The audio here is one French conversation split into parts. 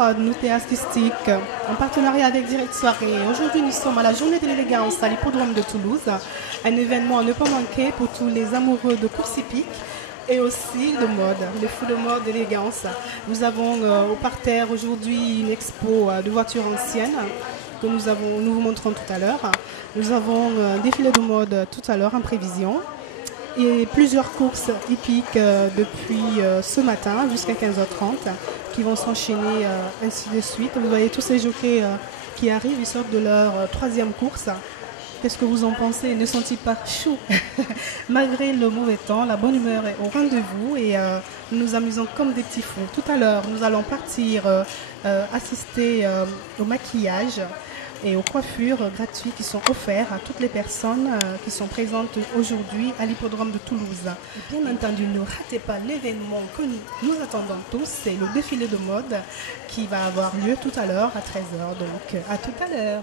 Prod, Nouté Artistique, en partenariat avec Direct Soirée. Aujourd'hui, nous sommes à la Journée de l'élégance à l'hippodrome de Toulouse. Un événement à ne pas manquer pour tous les amoureux de course hippique et aussi de mode, les fous de mode d'élégance. Nous avons au parterre aujourd'hui une expo de voitures anciennes que nous vous montrons tout à l'heure. Nous avons un défilé de mode tout à l'heure en prévision. Et plusieurs courses hippiques depuis ce matin jusqu'à 15h30 qui vont s'enchaîner ainsi de suite. Vous voyez tous ces jockeys qui arrivent, ils sortent de leur troisième course. Qu'est-ce que vous en pensez? Ne sont-ils pas chauds? Malgré le mauvais temps, la bonne humeur est au rendez-vous et nous nous amusons comme des petits fous. Tout à l'heure, nous allons partir assister au maquillage et aux coiffures gratuites qui sont offertes à toutes les personnes qui sont présentes aujourd'hui à l'hippodrome de Toulouse. Bien entendu, ne ratez pas l'événement que nous attendons tous, c'est le défilé de mode qui va avoir lieu tout à l'heure à 13h. Donc à tout à l'heure.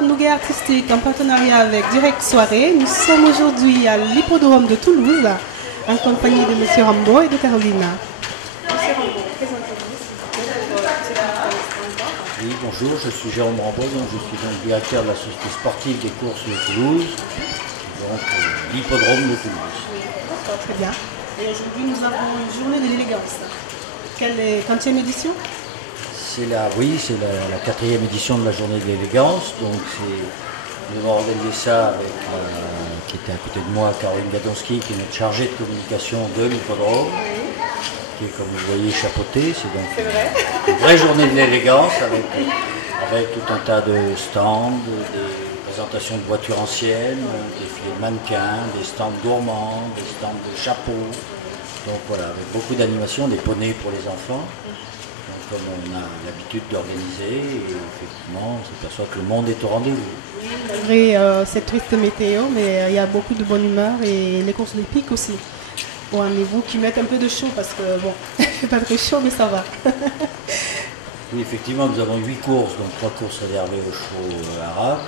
Nouguet Artistique en partenariat avec Direct Soirée. Nous sommes aujourd'hui à l'hippodrome de Toulouse en compagnie de M. Rambo et de Caroline. Monsieur Rambo, présentez-vous. Oui, bonjour, je suis Jérôme Rambo, donc je suis donc directeur de la Société sportive des courses de Toulouse, donc l'hippodrome de Toulouse. Oui, d'accord, très bien. Et aujourd'hui nous avons une journée de l'élégance. Quelle est la 30e édition? C'est la 4e édition de la journée de l'élégance. Donc nous avons organisé ça avec, qui était à côté de moi, Caroline Gadonski, qui est notre chargée de communication de l'hippodrome, qui est, comme vous voyez, chapeautée. C'est donc une vraie journée de l'élégance avec tout un tas de stands, des présentations de voitures anciennes, des filets de mannequins, des stands gourmands, des stands de chapeaux. Donc voilà, avec beaucoup d'animations, des poneys pour les enfants. Comme on a l'habitude d'organiser, et effectivement, on s'aperçoit que le monde est au rendez-vous. Malgré cette triste météo, mais il y a beaucoup de bonne humeur et les courses hippiques aussi. au rendez-vous, qui mettent un peu de chaud parce que bon, il fait pas très chaud, mais ça va. Oui, effectivement, nous avons 8 courses, donc 3 courses réservées aux chevaux arabes.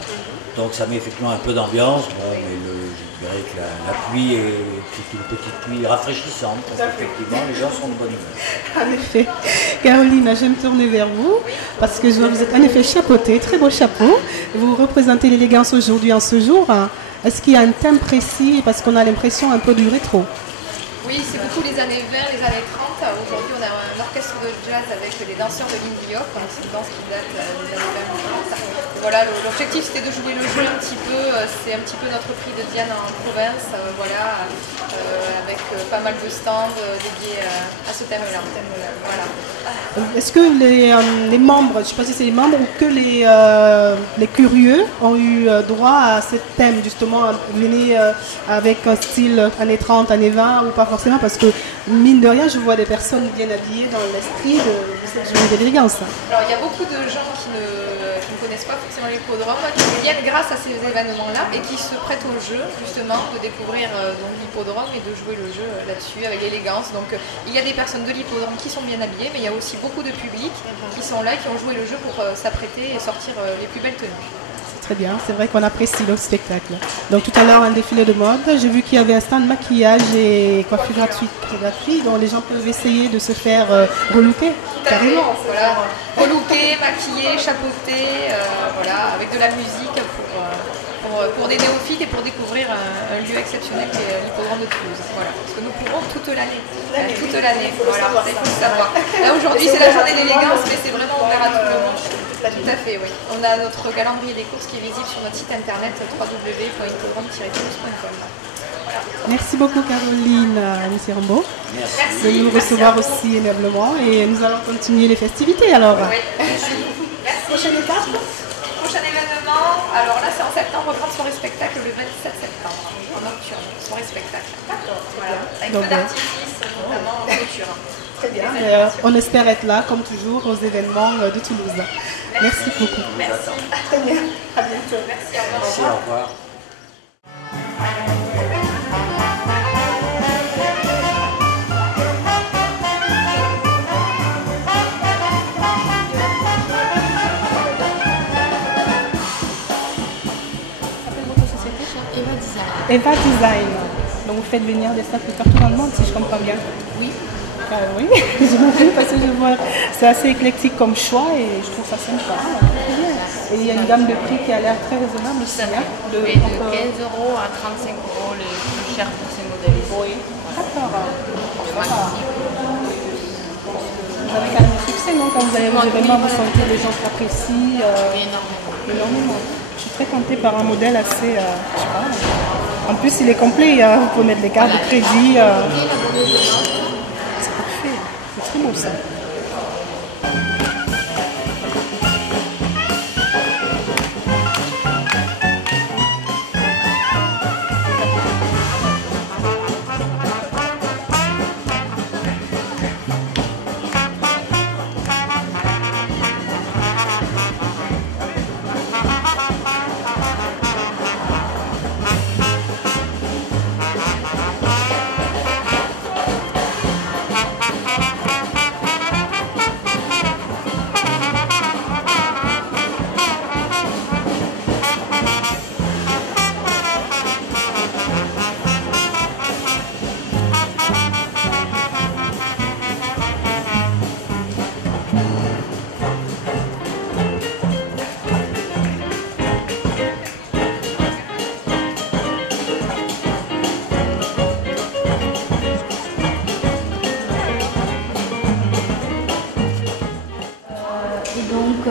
Donc ça met effectivement un peu d'ambiance, bon, mais je dirais que la pluie est une petite pluie rafraîchissante, parce qu'effectivement les gens sont de bonne humeur. En effet. Caroline, je vais me tourner vers vous, parce que je vois que vous êtes en effet chapeautée, très beau chapeau. Vous représentez l'élégance aujourd'hui en ce jour. Est-ce qu'il y a un thème précis, parce qu'on a l'impression un peu du rétro? Oui, c'est beaucoup les années 20, les années 30. Aujourd'hui, on a un orchestre de jazz avec les danseurs de l'Indie Hop. C'est une danse qui date des années 20 30. Voilà, l'objectif c'était de jouer le jeu un petit peu. C'est un petit peu notre prix de Diane en province, voilà, avec pas mal de stands dédiés à ce thème-là. Voilà. Est-ce que les membres, je ne sais pas si c'est les membres ou que les curieux ont eu droit à ce thème, justement, venir avec un style années 30, années 20, ou pas forcément, parce que mine de rien, je vois des personnes bien habillées dans l'esprit de cette journée d'élégance. Alors il y a beaucoup de gens qui ne connaissent pas forcément l'hippodrome, qui viennent grâce à ces événements-là et qui se prêtent au jeu, justement, de découvrir l'hippodrome et de jouer le jeu là-dessus avec élégance. Donc il y a des personnes de l'hippodrome qui sont bien habillées, mais il y a aussi beaucoup de public qui sont là, qui ont joué le jeu pour s'apprêter et sortir les plus belles tenues. Très bien, c'est vrai qu'on apprécie le spectacle. Donc tout à l'heure, un défilé de mode, j'ai vu qu'il y avait un stand maquillage et coiffure gratuit, dont les gens peuvent essayer de se faire relooker. Carrément, voilà. Relooker, maquiller, chapeauter, voilà, avec de la musique pour des néophytes et pour découvrir un lieu exceptionnel qui est l'hippodrome de Toulouse. Voilà. Parce que nous courons toute l'année. Toute l'année, voilà, il faut le savoir. Là aujourd'hui c'est la journée d'élégance, mais c'est vraiment ouvert à tout le monde. Tout à fait, oui. On a notre calendrier des courses qui est visible sur notre site internet www.hippodrome-toulouse.com. Voilà. Merci beaucoup Caroline, M. Rambaud, de nous recevoir aussi aimablement, et nous allons continuer les festivités alors. Oui. Merci. Prochaine étape? Prochain événement, alors là c'est en septembre, grande soirée spectacle le 27 septembre, en nocturne, soirée spectacle. D'accord, voilà. Avec Donc, peu d'artifices, notamment en nocturne. Très bien, on espère être là comme toujours aux événements de Toulouse. Merci beaucoup. Merci. Très bien, à bientôt. Merci, au revoir. Merci, au revoir. Eva Design. Donc vous faites venir des stars de partout dans le monde, si je comprends bien. Oui. Oui, j'imagine, parce que je vois, c'est assez éclectique comme choix et je trouve ça sympa. Et il y a une gamme de prix qui a l'air très raisonnable aussi. Hein, de 15 € à 35 € les plus chers pour ces modèles. Oui, d'accord. Le maxi. Vous avez quand même du succès, non? Quand vous allez aux événements, vous sentez les gens qui apprécient énormément. Je suis très tentée par un modèle assez, je sais pas. En plus, il est complet, vous pouvez mettre les cartes de crédit. C'est parfait, c'est très beau ça.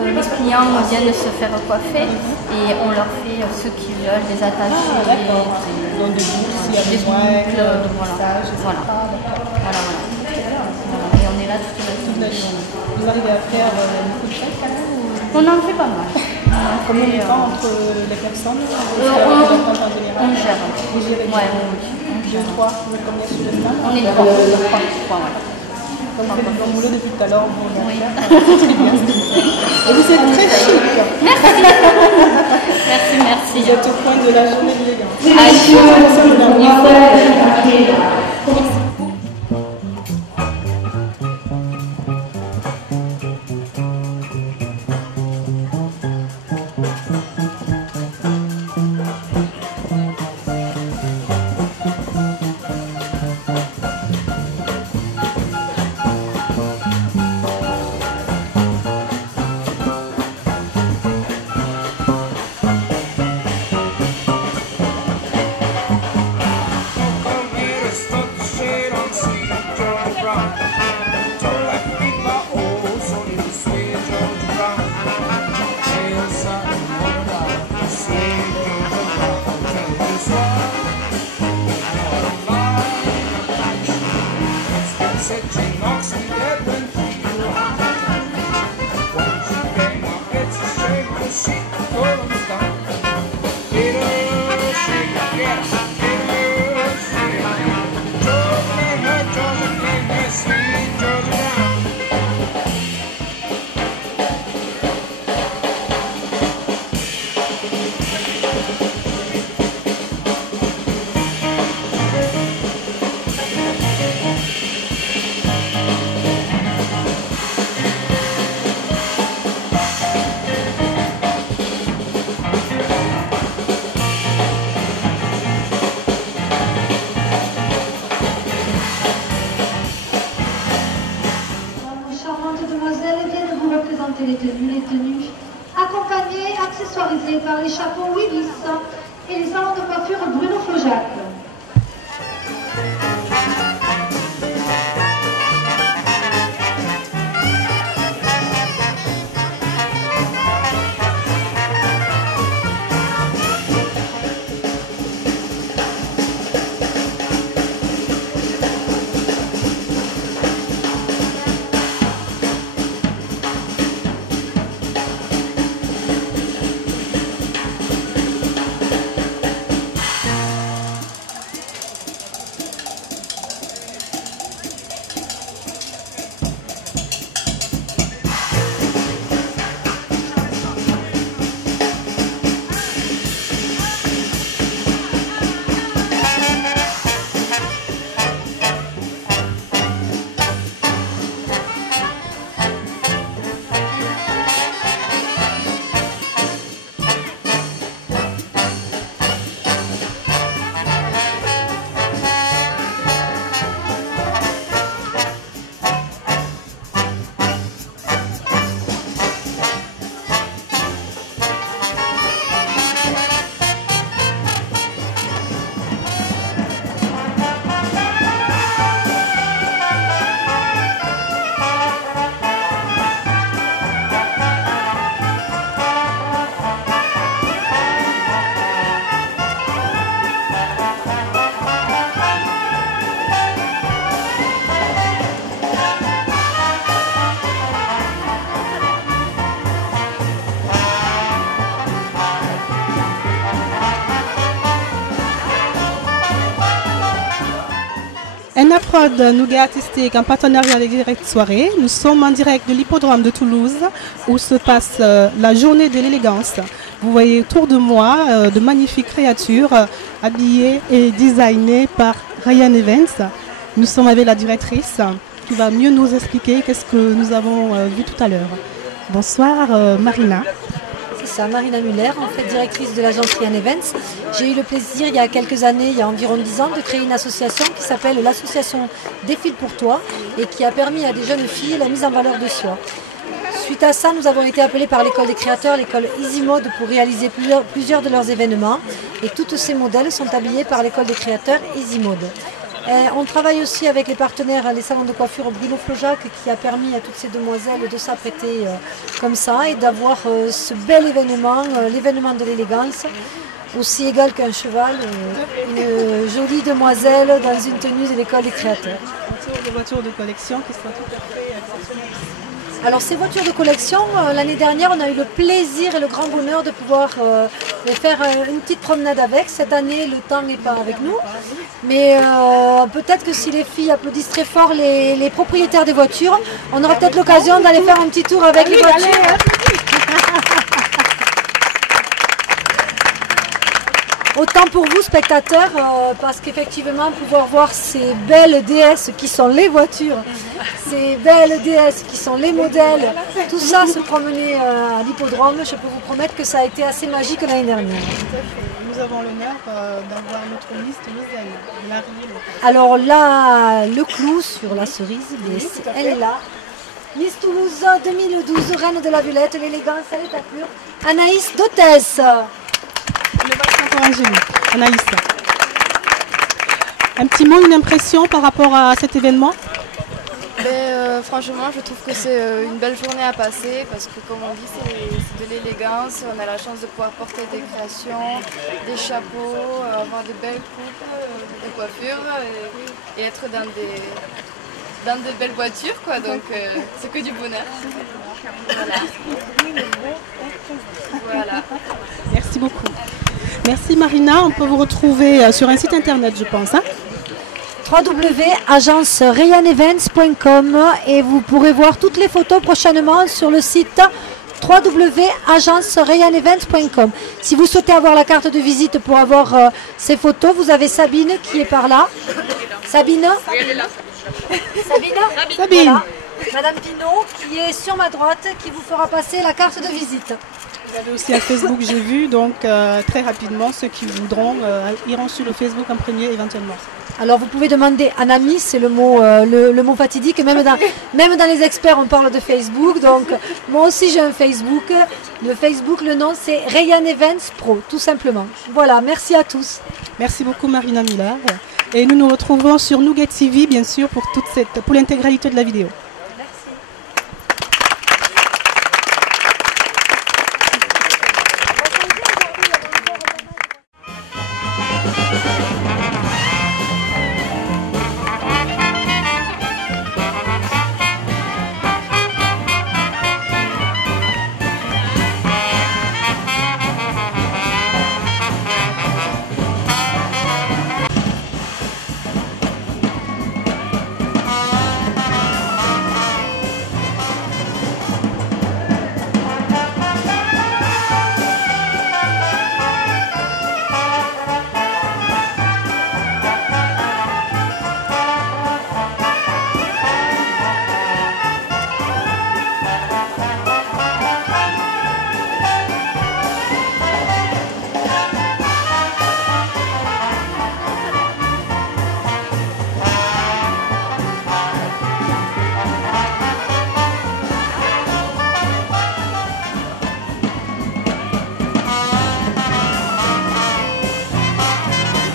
Les clients viennent se faire coiffer et on leur fait ce qu'ils veulent, des attachés, Donc des boucles, s'il y a des besoin, voilà. Et on est là toute la journée. Vous arrivez à faire beaucoup de choses quand même? On en fait pas mal. Combien de temps entre les personnes? On gère. Vous gérez? Ouais, Deux, trois, vous êtes combien sur le stand? on est trois. Donc vous faites du bon boulot depuis tout à l'heure. Oui. Et vous êtes très chic. Merci. Vous êtes au point de la journée d'élégance. Il faut Les tenues, accompagnées, accessoirisées par les chapeaux Willis et les salons de coiffure Bruno Flojac. Enaprod Nougat Artistique en partenariat avec Direct Soirée. Nous sommes en direct de l'hippodrome de Toulouse où se passe la journée de l'élégance. Vous voyez autour de moi de magnifiques créatures habillées et designées par Ryan Evans. Nous sommes avec la directrice qui va mieux nous expliquer qu'est-ce que nous avons vu tout à l'heure. Bonsoir Marina. C'est ça, Marina Muller, en fait directrice de l'agence Ryan Evans. J'ai eu le plaisir il y a quelques années, il y a environ 10 ans, de créer une association qui s'appelle l'association Défile pour toi et qui a permis à des jeunes filles la mise en valeur de soi. Suite à ça, nous avons été appelés par l'école des créateurs, l'école Easy Mode, pour réaliser plusieurs de leurs événements. Et tous ces modèles sont habillés par l'école des créateurs Easy Mode. On travaille aussi avec les partenaires, les salons de coiffure Bruno Flojac, qui a permis à toutes ces demoiselles de s'apprêter comme ça et d'avoir ce bel événement, l'événement de l'élégance, aussi égal qu'un cheval, une jolie demoiselle dans une tenue de l'école des créateurs. Des voitures de collection qui sont tout à fait exceptionnelles. Alors ces voitures de collection, l'année dernière, on a eu le plaisir et le grand bonheur de pouvoir faire une petite promenade avec. Cette année, le temps n'est pas avec nous. Mais peut-être que si les filles applaudissent très fort les propriétaires des voitures, on aura peut-être l'occasion d'aller faire un petit tour avec les voitures. Autant pour vous, spectateurs, parce qu'effectivement, pouvoir voir ces belles déesses qui sont les voitures, ces belles déesses qui sont les modèles, tout ça se promener à l'hippodrome, je peux vous promettre que ça a été assez magique l'année dernière. Nous avons l'honneur d'avoir notre Miss Toulousaine. Alors là, le clou sur la cerise, elle est là. Miss Toulouse 2012, reine de la Violette, l'élégance, elle est à pure. Anaïs Dotès. Anaïs. Un petit mot, une impression par rapport à cet événement? Franchement, je trouve que c'est une belle journée à passer parce que, comme on dit, c'est de l'élégance. On a la chance de pouvoir porter des créations, des chapeaux, avoir de belles coupes, des coiffures et être dans de belles voitures, quoi. Donc, c'est que du bonheur. Voilà. Merci beaucoup. Merci Marina, on peut vous retrouver sur un site internet, je pense. Hein, www.agencereyanevents.com et vous pourrez voir toutes les photos prochainement sur le site www.agencereyanevents.com. Si vous souhaitez avoir la carte de visite pour avoir ces photos, vous avez Sabine qui est par là. Sabine, voilà. Madame Pinault qui est sur ma droite qui vous fera passer la carte de visite. vous avez aussi un Facebook, j'ai vu, donc très rapidement, ceux qui voudront iront sur le Facebook en premier éventuellement. Alors vous pouvez demander un ami, c'est le mot fatidique, même dans les experts on parle de Facebook, donc moi aussi j'ai un Facebook, le nom c'est Rayan Events Pro, tout simplement. Voilà, merci à tous. Merci beaucoup Marina Miller, et nous nous retrouverons sur Nougat TV bien sûr pour l'intégralité de la vidéo.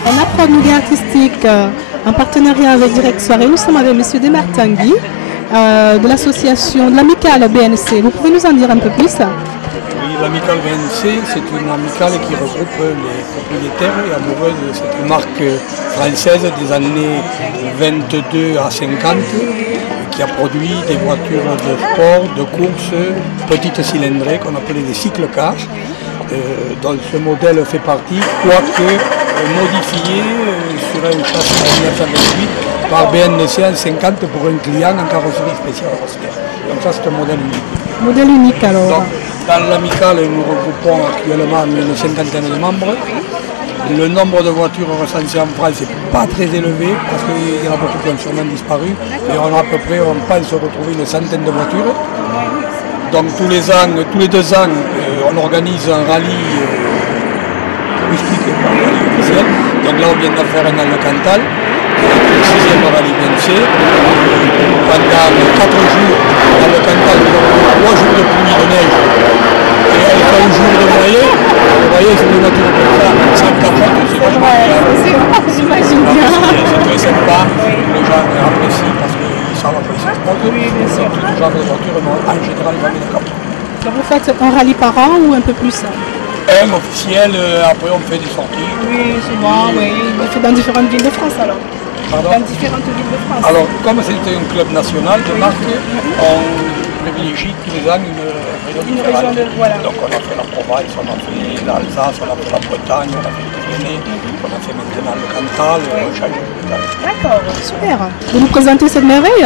On apprend Nougat artistique en partenariat avec Direct Soirée. Nous sommes avec M. Desmartangui de l'association de l'amicale BNC. Vous pouvez nous en dire un peu plus? Oui, l'amicale BNC, c'est une amicale qui regroupe les propriétaires et amoureux de cette marque française des années 22 à 50 qui a produit des voitures de sport, de course, petites cylindrées qu'on appelait des cycles-cars. Dont ce modèle fait partie, quoique modifié sur un châssis de 1928 par BNC en 50 pour un client en carrosserie spéciale. Donc ça c'est un modèle unique. Modèle unique alors. Donc, dans l'amicale, nous regroupons actuellement une cinquantaine de membres. Le nombre de voitures recensées en France n'est pas très élevé parce qu'il y en a beaucoup qui ont sûrement disparu. Mais on a à peu près, on pense retrouver une centaine de voitures. Donc tous les 2 ans, on organise un rallye touristique, un rallye officiel. Donc là, on vient d'en faire un dans le Cantal, le 6e rallye BNC. Pendant 4 jours dans le Cantal, 3 jours de pluie, de neige et 1 jour de moyenne. Vous voyez, c'est des voitures comme ça, sans capote, c'est vachement agréable. J'imagine bien. C'est très sympa, les gens apprécient parce qu'ils savent apprécier ce produit. Oui, bien sûr. Tous les gens de voitures, en général, jamais de capote. Donc vous faites un rallye par an ou un peu plus? Un officiel, après on fait des sorties. Oui, souvent, oui. Dans différentes villes de France alors. Pardon? Dans différentes villes de France. Alors, comme c'était un club national de marque, on privilégie tous les ans une région différente. Voilà. Donc on a fait la Provence, on a fait l'Alsace, on a fait la Bretagne, on a fait les Pyrénées, on a fait maintenant le Cantal, on change tout le temps. D'accord, super. Vous nous présentez cette merveille?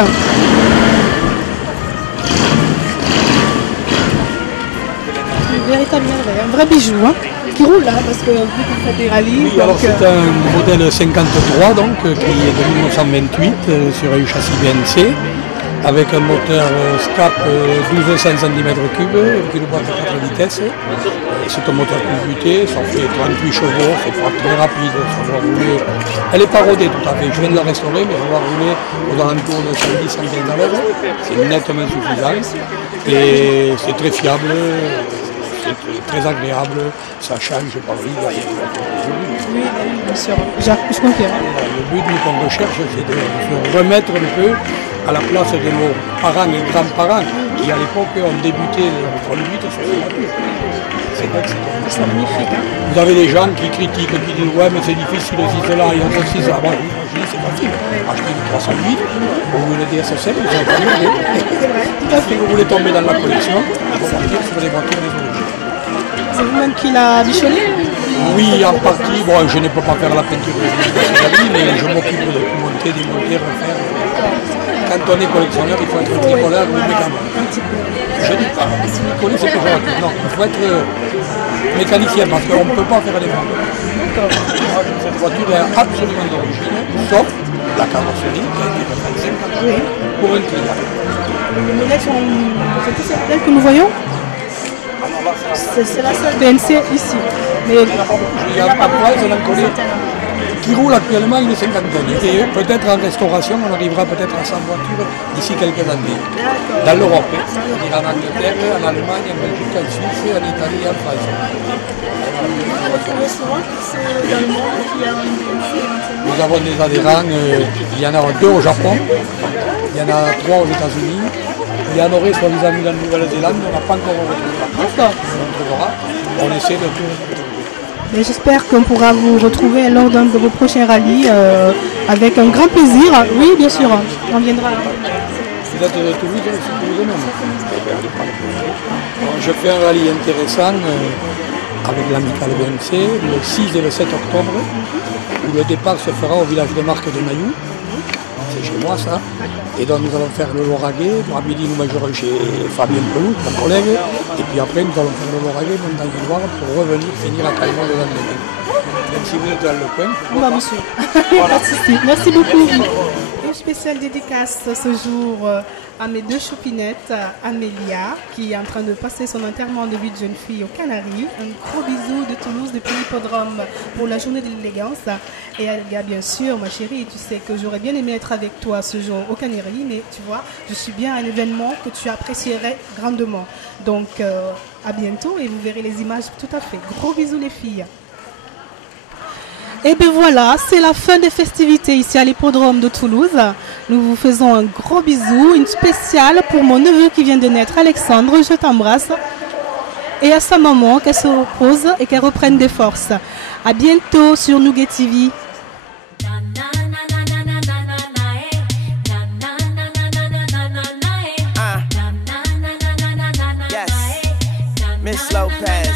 Une véritable merveille, un vrai bijou, hein, qui roule, hein, parce que vous faites des rallyes. Oui, alors c'est un modèle 53 donc, qui est de 1928 sur un châssis BNC avec un moteur SCAP 1200 cm3 avec une boîte à 4 vitesses. C'est un moteur culbuté, ça fait 38 chevaux, c'est pas très rapide, ça doit rouler. Elle n'est pas rodée tout à fait, je viens de la restaurer, mais elle va rouler aux alentours de 110-115 à l'heure. C'est nettement suffisant et c'est très fiable. C'est très agréable, ça change par vie. Oui, bien sûr, je confirme. Le but qu'on recherche, c'est de se remettre un peu à la place de nos parents et grands-parents qui, à l'époque, ont débuté leur conduite sur ces voitures. C'est magnifique. Hein. Vous avez des gens qui critiquent, qui disent ouais, mais c'est difficile, si cela, il y a ceci, ça. Moi, je dis c'est facile. Achetez une 308 ou une DS7, vous avez pas mieux. Si vous voulez tomber dans la collection, il faut partir sur les voitures des origines. c'est vous-même qui l'a bichonné? Oui, en partie. Bon, je ne peux pas faire la peinture de mais je m'occupe de monter, démonter, refaire. Quand on est collectionneur, il faut être tricolore ou mécanicien. Je dis pas, bricoler c'est péjoratif. Non, il faut être mécanicien parce qu'on ne peut pas faire les montres. Cette voiture est absolument d'origine, sauf la carrosserie qui a été refaite 50 ans pour un client. Les modèles sont... C'est tous ces modèles que nous voyons? C'est la seule BNC ici. Mais il y a pas de l'en connaît qui roule actuellement une cinquantaine. Et peut-être en restauration, on arrivera peut-être à 100 voitures d'ici quelques années. Dans l'Europe, c'est-à-dire en Angleterre, en Allemagne, en Belgique, en Suisse, en Italie et en France. Nous avons des adhérents, il y en a 2 au Japon, il y en a 3 aux États-Unis, il y en aurait soi-disant dans la Nouvelle-Zélande, on n'a pas encore retrouvé. On trouvera, on essaie de tout. Mais j'espère qu'on pourra vous retrouver lors d'un de vos prochains rallyes avec un grand plaisir. Oui, bien sûr, on viendra. Vous êtes de Toulouse, c'est Toulouse même. Je fais un rallye intéressant avec l'Amicale BNC le 6 et le 7 octobre, où le départ se fera au village de Marc de Mailloux. C'est chez moi ça. Et donc nous allons faire le Lauragais. À midi nous mangerons chez Fabien Pelou, mon collègue. Et puis après nous allons faire le Lauragais, Montagne-Noire, pour revenir finir à Caillemot le lendemain. Même si vous êtes dans le coin. On va vous suivre. Voilà. Merci beaucoup. Une spéciale dédicace ce jour à mes 2 chopinettes, Amélia, qui est en train de passer son enterrement de vie de jeune fille aux Canaries. Un gros bisou de Toulouse depuis l'hippodrome pour la journée de l'élégance. Et Elga, bien sûr, ma chérie, tu sais que j'aurais bien aimé être avec toi ce jour aux Canaries, mais tu vois, je suis bien à un événement que tu apprécierais grandement. Donc, à bientôt et vous verrez les images tout à fait. Gros bisous les filles. Et bien voilà, c'est la fin des festivités ici à l'hippodrome de Toulouse. Nous vous faisons un gros bisou, une spéciale pour mon neveu qui vient de naître, Alexandre, je t'embrasse. Et à sa maman, qu'elle se repose et qu'elle reprenne des forces. À bientôt sur Nougat TV. Miss Lopez.